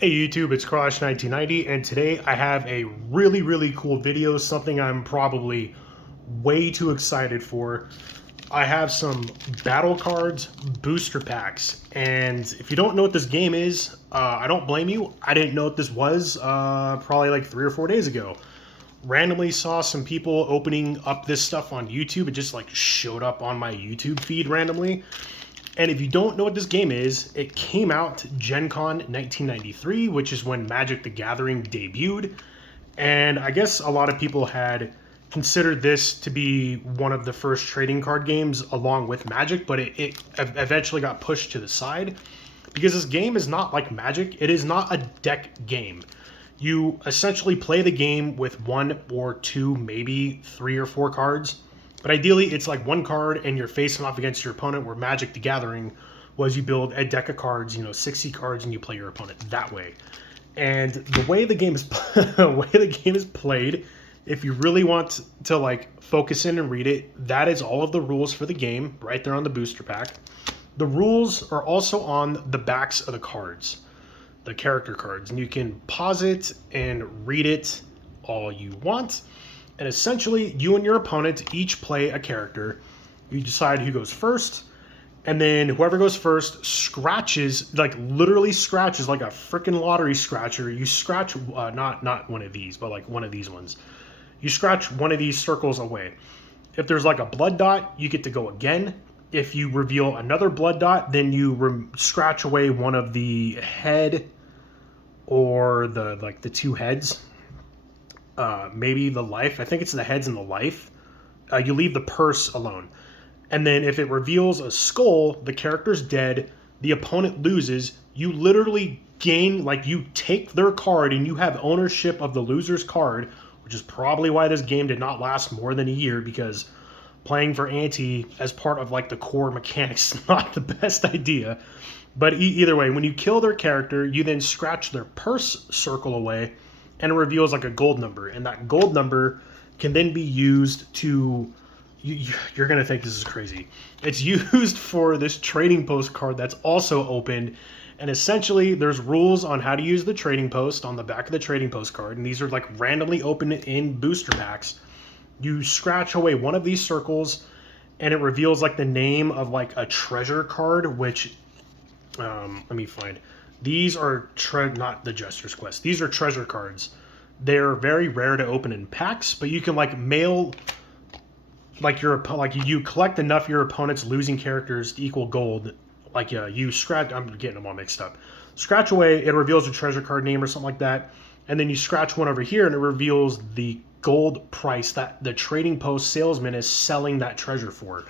Hey YouTube, it's Crash1990, and today I have a really cool video, something I'm probably way too excited for. I have some battle cards booster packs, and if you don't know what this game is, I don't blame you. I didn't know what this was probably like 3 or 4 days ago. Randomly saw some people opening up this stuff on YouTube. It just like showed up on my YouTube feed randomly. And if you don't know what this game is, it came out Gen Con 1993, which is when Magic the Gathering debuted. And I guess a lot of people had considered this to be one of the first trading card games along with Magic, but it eventually got pushed to the side because this game is not like Magic. It is not a deck game. You essentially play the game with one or two, maybe 3 or 4 cards. But ideally, it's like one card and you're facing off against your opponent, where Magic the Gathering was you build a deck of cards, 60 cards, and you play your opponent that way. And the way the game is the way the game is played, if you really want to like focus in and read it, that is all of the rules for the game right there on the booster pack. The rules are also on the backs of the cards, the character cards, and you can pause it and read it all you want. And essentially, you and your opponent each play a character. You decide who goes first, and then whoever goes first scratches, like literally scratches, like a freaking lottery scratcher. You scratch, not one of these, but like one of these ones. You scratch one of these circles away. If there's like a blood dot, you get to go again. If you reveal another blood dot, then you scratch away one of the head or the two heads, maybe the life. I think it's the heads and the life. You leave the purse alone. And then if it reveals a skull, the character's dead, the opponent loses. You literally gain, like, you take their card and you have ownership of the loser's card, which is probably why this game did not last more than a year, because playing for ante as part of like the core mechanics is not the best idea. But either way, when you kill their character, you then scratch their purse circle away, and it reveals like a gold number. And that gold number can then be used to. You're going to think this is crazy. It's used for this trading post card that's also opened. And essentially, there's rules on how to use the trading post on the back of the trading post card. And these are like randomly opened in booster packs. You scratch away one of these circles, and it reveals like the name of like a treasure card, which let me find. These are not the Jester's Quest. These are treasure cards. They're very rare to open in packs, but you can like mail like you collect enough of your opponent's losing characters to equal gold. Like you scratch. I'm getting them all mixed up. Scratch away. It reveals a treasure card name or something like that, and then you scratch one over here, and it reveals the gold price that the trading post salesman is selling that treasure for.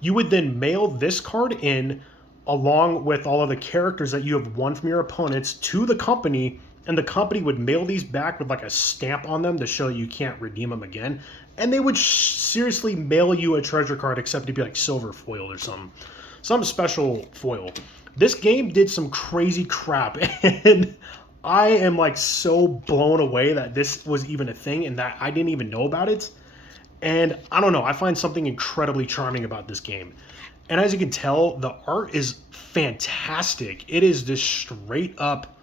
You would then mail this card in along with all of the characters that you have won from your opponents to the company, and the company would mail these back with like a stamp on them to show you can't redeem them again. And they would seriously mail you a treasure card, except it'd be like silver foiled or some special foil. This game did some crazy crap, and I am like so blown away that this was even a thing and that I didn't even know about it. And I don't know, I find something incredibly charming about this game. And as you can tell, the art is fantastic. It is this straight up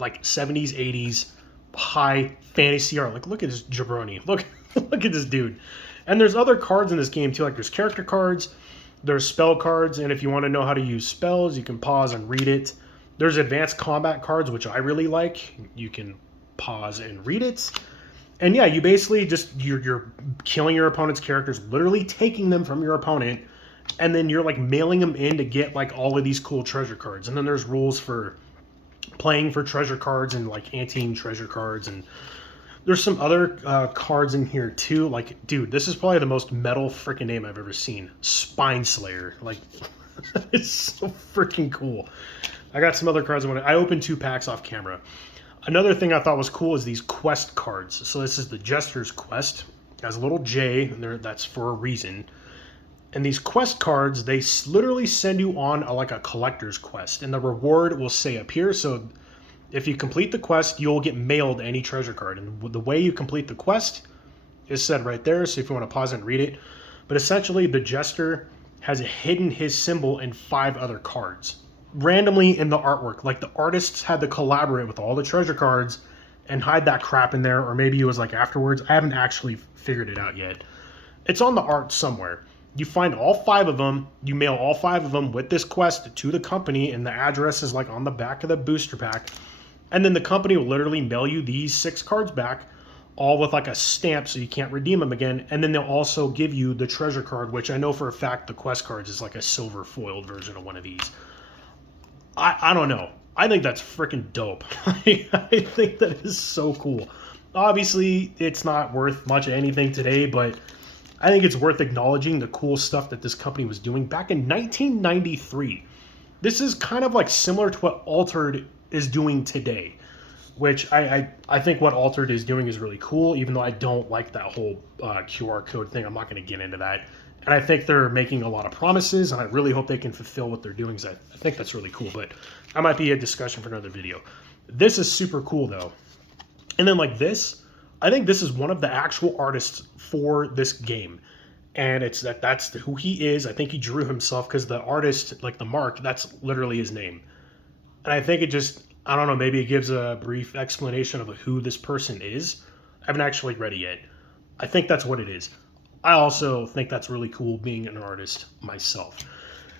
like 70s, 80s high fantasy art. Like, look at this jabroni. Look, look at this dude. And there's other cards in this game too. Like, there's character cards, there's spell cards, and if you want to know how to use spells, you can pause and read it. There's advanced combat cards, which I really like. You can pause and read it. And yeah, you basically just you're killing your opponent's characters, literally taking them from your opponent, and then you're like mailing them in to get like all of these cool treasure cards. And then there's rules for playing for treasure cards and like anteing treasure cards, and there's some other cards in here too. Like, dude, this is probably the most metal freaking name I've ever seen. Spine Slayer. Like, it's so freaking cool. I got some other cards. I opened 2 packs off camera. Another thing I thought was cool is these quest cards. So this is the Jester's Quest. It has a little J, and that's for a reason. And these quest cards, they literally send you on like a collector's quest, and the reward will say up here. So if you complete the quest, you'll get mailed any treasure card, and the way you complete the quest is said right there. So if you want to pause and read it, but essentially the Jester has hidden his symbol in 5 other cards. randomly in the artwork. Like the artists had to collaborate with all the treasure cards and hide that crap in there, or maybe it was like afterwards. I haven't actually figured it out yet. It's on the art somewhere. You find all 5 of them, you mail all 5 of them with this quest to the company, and the address is like on the back of the booster pack. And then the company will literally mail you these 6 cards back, all with like a stamp so you can't redeem them again. And then they'll also give you the treasure card, which I know for a fact the quest cards is like a silver foiled version of one of these. I don't know. I think that's freaking dope. I think that is so cool. Obviously, it's not worth much of anything today, but I think it's worth acknowledging the cool stuff that this company was doing back in 1993. This is kind of like similar to what Altered is doing today, which I think what Altered is doing is really cool, even though I don't like that whole QR code thing. I'm not going to get into that. And I think they're making a lot of promises, and I really hope they can fulfill what they're doing, because I think that's really cool. But that might be a discussion for another video. This is super cool, though. And then like this, I think this is one of the actual artists for this game. And that's who he is. I think he drew himself, because the artist, like the mark, that's literally his name. And I think it just, I don't know, maybe it gives a brief explanation of who this person is. I haven't actually read it yet. I think that's what it is. I also think that's really cool, being an artist myself.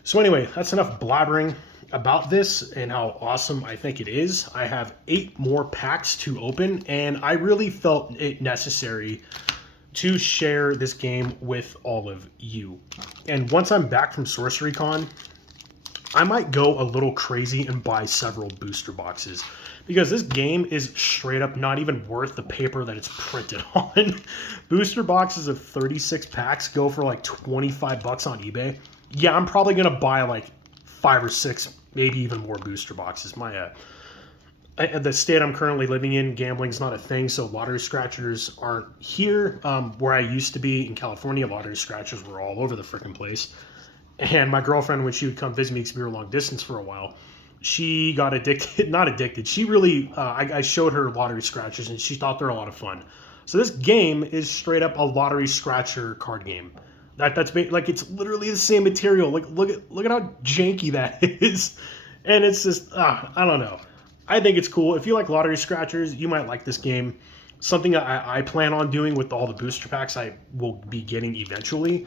So anyway, that's enough blabbering about this and how awesome I think it is. I have 8 more packs to open, and I really felt it necessary to share this game with all of you. And once I'm back from SorceryCon, I might go a little crazy and buy several booster boxes, because this game is straight up not even worth the paper that it's printed on. Booster boxes of 36 packs go for like 25 bucks on eBay. Yeah, I'm probably gonna buy like 5 or 6, maybe even more booster boxes. The state I'm currently living in, gambling's not a thing, so lottery scratchers aren't here. Where I used to be in California, lottery scratchers were all over the freaking place. And my girlfriend, when she would come visit me, because we were long distance for a while, she got addicted. Not addicted. She really, I showed her lottery scratchers, and she thought they're a lot of fun. So this game is straight up a lottery scratcher card game. That's like, it's literally the same material. Like look at how janky that is, and it's just I don't know. I think it's cool. If you like lottery scratchers, you might like this game. Something I plan on doing with all the booster packs I will be getting eventually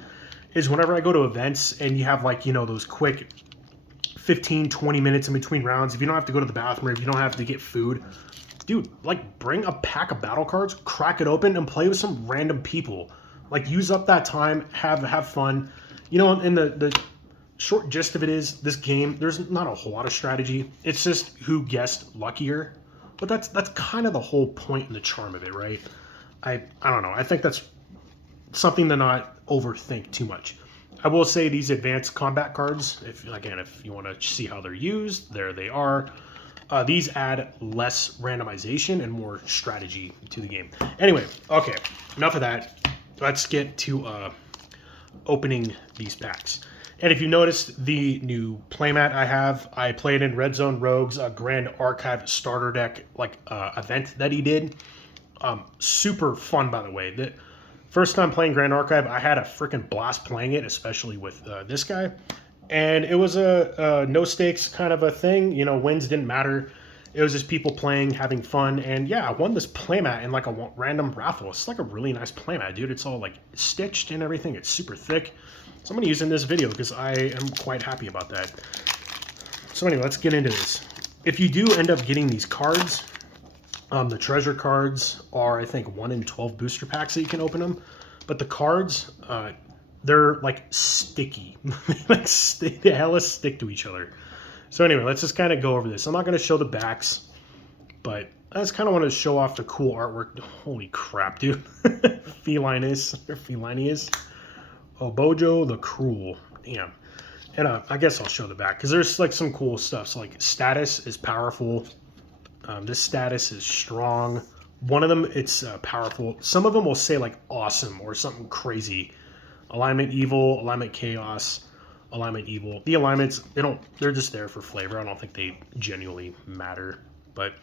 is whenever I go to events and you have like, you know, those quick 15, 20 minutes in between rounds, if you don't have to go to the bathroom, or if you don't have to get food, dude, like bring a pack of battle cards, crack it open, and play with some random people. Like use up that time, have fun. You know, and the short gist of it is, this game, there's not a whole lot of strategy. It's just who guessed luckier. But that's kind of the whole point and the charm of it, right? I don't know. I think that's something to not overthink too much. I will say these advanced combat cards, if you want to see how they're used, there they are. These add less randomization and more strategy to the game. Anyway, okay, enough of that. Let's get to opening these packs. And if you noticed the new playmat I played in Red Zone Rogue's Grand Archive starter deck event that he did. Super fun, by the way. The first time playing Grand Archive, I had a freaking blast playing it, especially with this guy. And it was a no stakes kind of a thing. You know, wins didn't matter. It was just people playing, having fun. And yeah, I won this playmat in like a random raffle. It's like a really nice playmat, dude. It's all like stitched and everything. It's super thick. So I'm going to use it in this video because I am quite happy about that. So anyway, let's get into this. If you do end up getting these cards, the treasure cards are, I think, 1 in 12 booster packs that you can open them. But the cards, they're like sticky. They hella stick to each other. So anyway, let's just kind of go over this. I'm not going to show the backs, but I just kind of want to show off the cool artwork. Holy crap, dude. Felinius. Obojo the Cruel. Damn. And I guess I'll show the back because there's like some cool stuff. So like status is powerful. This status is strong. One of them, it's powerful. Some of them will say like awesome or something crazy. Alignment evil, alignment chaos, alignment evil. The alignments, they're just there for flavor. I don't think they genuinely matter. But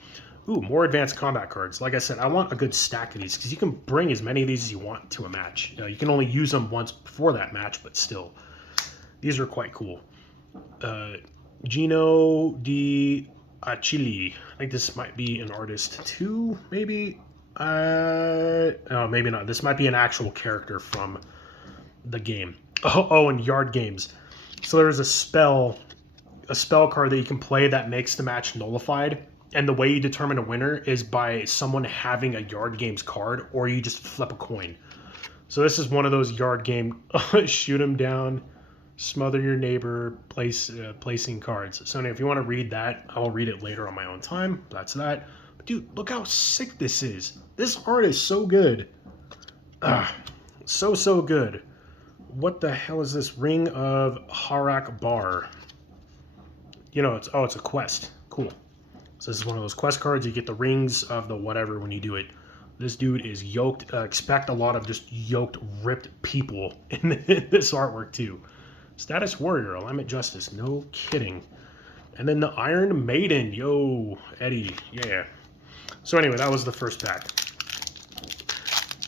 ooh, more advanced combat cards. Like I said, I want a good stack of these because you can bring as many of these as you want to a match. You can only use them once before that match, but still, these are quite cool. Gino Di Achille. I think this might be an artist too, maybe. Oh, maybe not. This might be an actual character from the game. Oh, and Yard Games. So there's a spell card that you can play that makes the match nullified. And the way you determine a winner is by someone having a Yard Games card, or you just flip a coin. So this is one of those Yard Game shoot him down, smother your neighbor, placing cards. So if you want to read that, I will read it later on my own time. That's that. But dude, look how sick this is. This art is so good. So good. What the hell is this? Ring of Harak Bar. You know, it's a quest. Cool. So this is one of those quest cards. You get the rings of the whatever when you do it. This dude is yoked. Expect a lot of just yoked, ripped people in this artwork too. Status Warrior, Alignment Justice. No kidding. And then the Iron Maiden. Yo, Eddie. Yeah. So anyway, that was the first pack.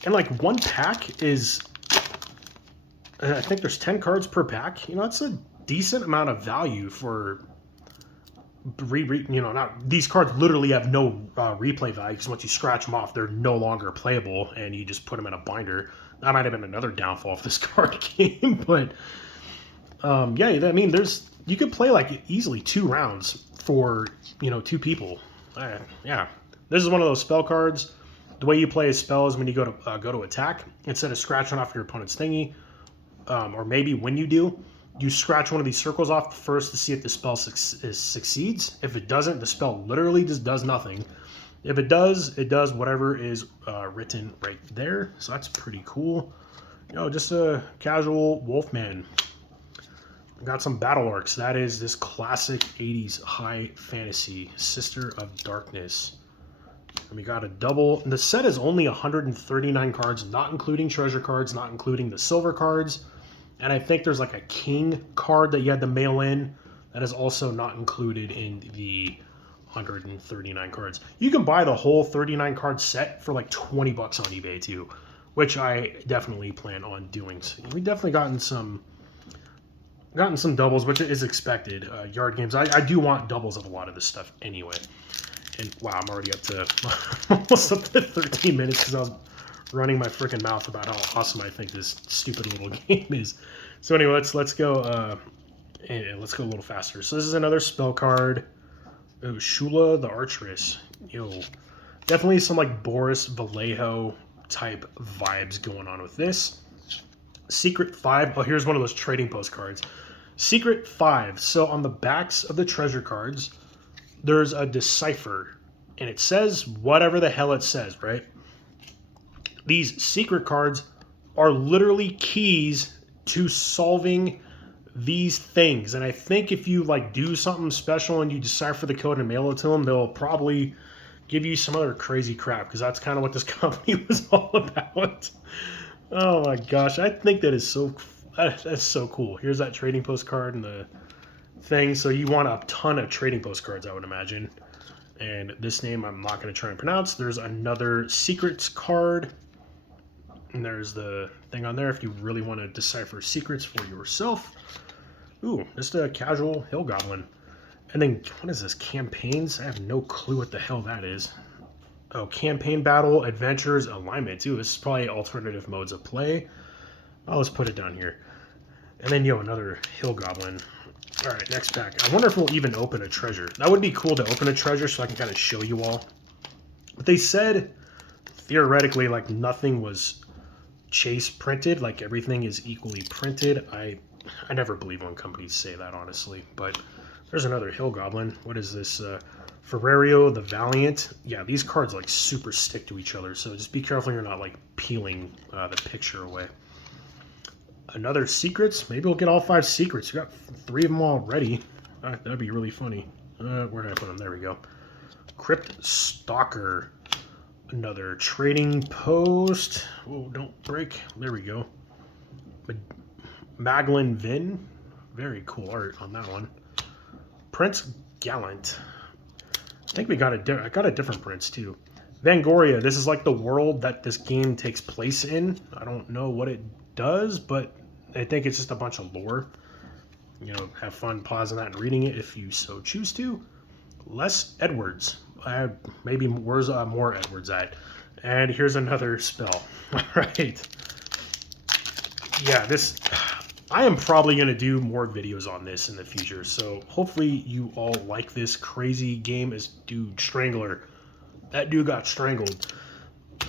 And like one pack is... I think there's 10 cards per pack. You know, that's a decent amount of value for... not these cards literally have no replay value because once you scratch them off, they're no longer playable, and you just put them in a binder. That might have been another downfall of this card game, but yeah, I mean, you could play like easily 2 rounds for 2 people. Yeah, this is one of those spell cards. The way you play a spell is when you go to attack, instead of scratching off your opponent's thingy, or maybe when you do. You scratch one of these circles off first to see if the spell succeeds. If it doesn't, the spell literally just does nothing. If it does whatever is written right there. So that's pretty cool. Just a casual Wolfman. Got some Battle Arcs. That is this classic 80s high fantasy, Sister of Darkness. And we got a double. And the set is only 139 cards, not including treasure cards, not including the silver cards. And I think there's like a king card that you had to mail in that is also not included in the 139 cards. You can buy the whole 39 card set for like 20 bucks on eBay too, which I definitely plan on doing. So we definitely gotten some doubles, which is expected. Yard Games. I do want doubles of a lot of this stuff anyway. And wow, I'm already up to almost up to 13 minutes because I was running my freaking mouth about how awesome I think this stupid little game is. So anyway, let's go let's go a little faster. So this is another spell card. Oh, Shula the Archeress. Yo, definitely some like Boris Vallejo type vibes going on with this. Secret 5. Oh, here's one of those trading post cards. Secret 5. So on the backs of the treasure cards, there's a decipher, and it says whatever the hell it says, right? These secret cards are literally keys to solving these things. And I think if you like do something special and you decipher the code and mail it to them, they'll probably give you some other crazy crap, because that's kind of what this company was all about. Oh my gosh, I think that's so cool. Here's that trading post card and the thing. So you want a ton of trading post cards, I would imagine. And this name I'm not going to try and pronounce. There's another secrets card. And there's the thing on there if you really want to decipher secrets for yourself. Ooh, just a casual Hill Goblin. And then, what is this? Campaigns? I have no clue what the hell that is. Oh, Campaign Battle, Adventures, Alignment. Ooh, this is probably alternative modes of play. Oh, let's put it down here. And then, another Hill Goblin. All right, next pack. I wonder if we'll even open a treasure. That would be cool to open a treasure so I can kind of show you all. But they said, theoretically, like nothing was chase printed, like everything is equally printed. I never believe when companies say that, honestly. But there's another Hill Goblin. What is this? Ferrario the Valiant. Yeah, these cards like super stick to each other, so just be careful you're not like peeling the picture away. Another secrets. Maybe we'll get all 5 secrets. We got 3 of them already. That'd be really funny. Where did I put them? There we go. Crypt Stalker. Another trading post. Oh, don't break. There we go. Maglin Vin. Very cool art on that one. Prince Gallant. I think I got a different prince too. Vangoria. This is like the world that this game takes place in. I don't know what it does, but I think it's just a bunch of lore. you know, have fun pausing that and reading it if you so choose to. Les Edwards. Maybe where's more Edwards at? And here's another spell. All right. Yeah, this... I am probably going to do more videos on this in the future, so hopefully you all like this crazy game as Dude Strangler. That dude got strangled.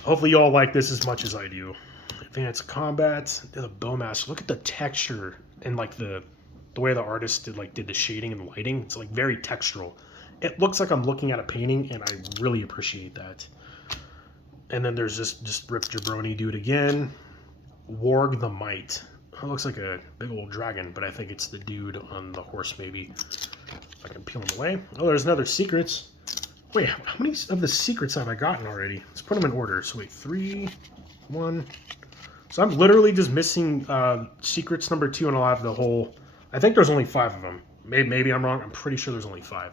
Hopefully you all like this as much as I do. Advanced Combat, the Bowmaster. Look at the texture and like the way the artist did the shading and lighting. It's like very textural. It looks like I'm looking at a painting, and I really appreciate that. And then there's just Rip Jabroni dude again. Warg the Might. It looks like a big old dragon, but I think it's the dude on the horse, maybe. If I can peel him away. Oh, there's another secrets. Wait, how many of the secrets have I gotten already? Let's put them in order. So wait, 3, 1. So I'm literally just missing secrets number 2, and I'll have the whole... I think there's only 5 of them. Maybe I'm wrong. I'm pretty sure there's only 5.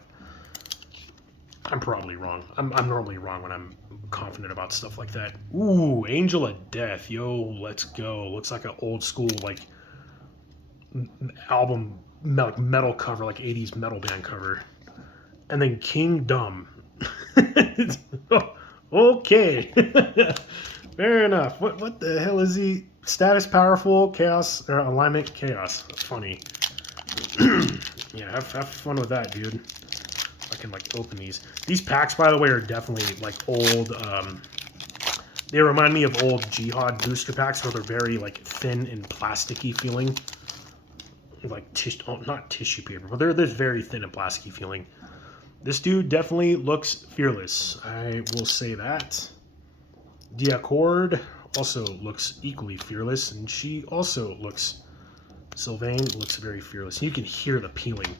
I'm probably wrong. I'm normally wrong when I'm confident about stuff like that. Ooh, Angel of Death. Yo, let's go. Looks like an old school, like, album, metal cover, like 80s metal band cover. And then Kingdom. Okay. Fair enough. What the hell is he? Status powerful, chaos, or alignment, chaos. Funny. Yeah, have fun with that, dude. I can like open these. These packs, by the way, are definitely like old. They remind me of old Jihad booster packs, where they're very like thin and plasticky feeling, like not tissue paper, but they're very thin and plasticky feeling. This dude definitely looks fearless. I will say that. Diacord also looks equally fearless, and she also looks. Sylvain looks very fearless. You can hear the peeling.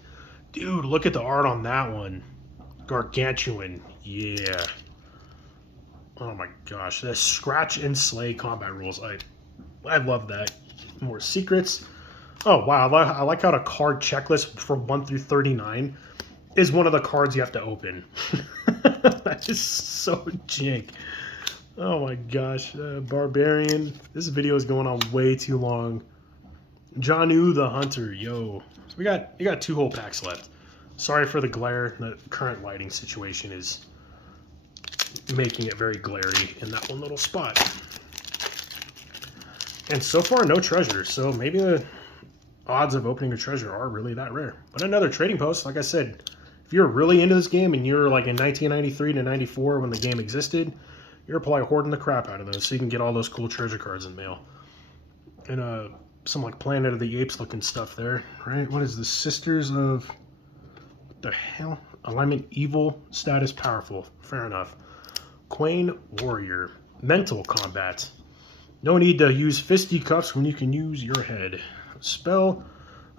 Dude, look at the art on that one. Gargantuan. Yeah. Oh my gosh. The scratch and slay combat rules. I love that. More secrets. Oh wow. I like how the card checklist from 1 through 39 is one of the cards you have to open. That is so jank. Oh my gosh. Barbarian. This video is going on way too long. Janu the Hunter. Yo. So you got 2 whole packs left. Sorry for the glare. The current lighting situation is making it very glary in that one little spot. And so far, no treasure. So maybe the odds of opening a treasure are really that rare. But another trading post, like I said, if you're really into this game and you're like in 1993 to 94 when the game existed, you're probably hoarding the crap out of those so you can get all those cool treasure cards in mail. And some like Planet of the Apes looking stuff there, right? What is the Sisters of... What the hell? Alignment evil, status powerful. Fair enough. Quain Warrior. Mental combat. No need to use fisticuffs when you can use your head. Spell.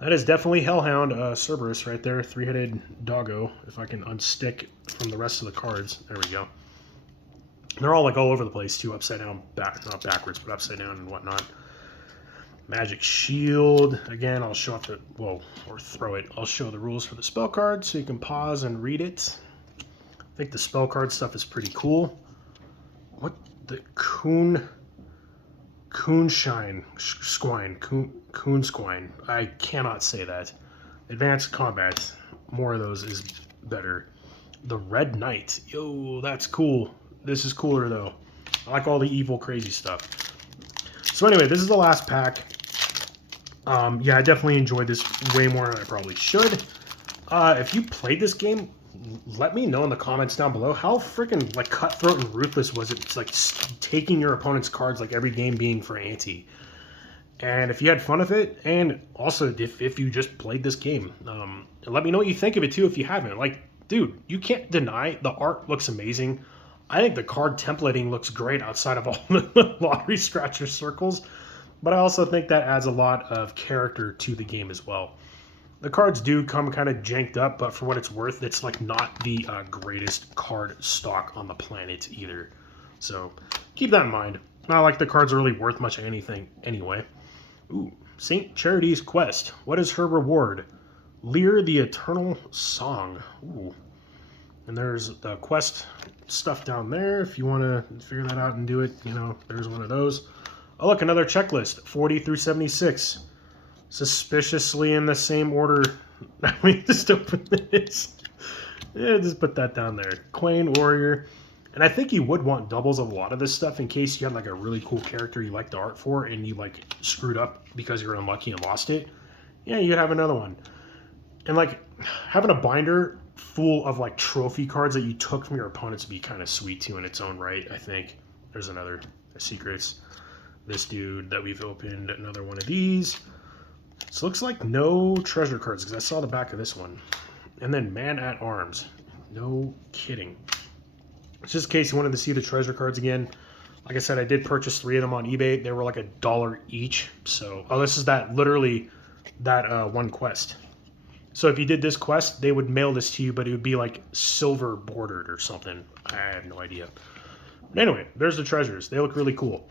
That is definitely Hellhound Cerberus right there. 3-headed doggo. If I can unstick from the rest of the cards. There we go. They're all like all over the place too. Upside down, not backwards, but upside down and whatnot. Magic Shield. Again, I'll show off or throw it. I'll show the rules for the spell card so you can pause and read it. I think the spell card stuff is pretty cool. What the Coonsquine. I cannot say that. Advanced Combat. More of those is better. The Red Knight. Yo, that's cool. This is cooler though. I like all the evil crazy stuff. So anyway, this is the last pack. Yeah, I definitely enjoyed this way more than I probably should. If you played this game, let me know in the comments down below how freaking like cutthroat and ruthless was it. It's like taking your opponent's cards, like every game being for ante. And if you had fun with it, and also if you just played this game, let me know what you think of it too if you haven't. Like, dude, you can't deny the art looks amazing. I think the card templating looks great outside of all the lottery scratcher circles, but I also think that adds a lot of character to the game as well. The cards do come kind of janked up, but for what it's worth, it's like not the greatest card stock on the planet either. So keep that in mind. Not like the cards are really worth much of anything anyway. Ooh, Saint Charity's Quest. What is her reward? Lear the Eternal Song. Ooh. And there's the quest stuff down there. If you want to figure that out and do it, you know, there's one of those. Oh, look, another checklist. 40 through 76. suspiciously in the same order. Let me just open this. Yeah, just put that down there. Quain Warrior. And I think you would want doubles of a lot of this stuff in case you had like a really cool character you like the art for and you like screwed up because you're unlucky and lost it. Yeah, you have another one. And like having a binder full of like trophy cards that you took from your opponents would be kind of sweet too in its own right, I think. There's another secrets. This dude that we've opened, another one of these. So looks like no treasure cards because I saw the back of this one. And then Man at Arms. No kidding. It's just in case you wanted to see the treasure cards again. Like I said, I did purchase 3 of them on eBay. They were like $1 each. So, oh, this is that literally that one quest. So if you did this quest, they would mail this to you, but it would be like silver bordered or something. I have no idea. But anyway, there's the treasures. They look really cool.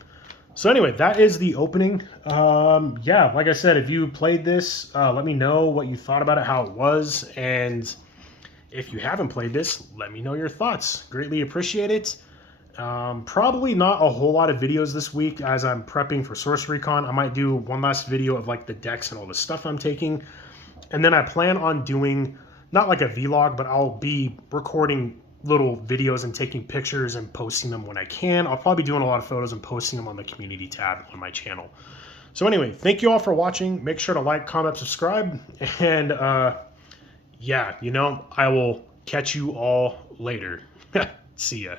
So anyway, that is the opening. Yeah, like I said, if you played this, let me know what you thought about it, how it was, and if you haven't played this, let me know your thoughts. Greatly appreciate it. Probably not a whole lot of videos this week as I'm prepping for SorceryCon. I might do one last video of like the decks and all the stuff I'm taking. And then I plan on doing, not like a vlog, but I'll be recording little videos and taking pictures and posting them when I can. I'll probably be doing a lot of photos and posting them on the community tab on my channel. So anyway, thank you all for watching. Make sure to like, comment, subscribe, and yeah, you know, I will catch you all later. See ya.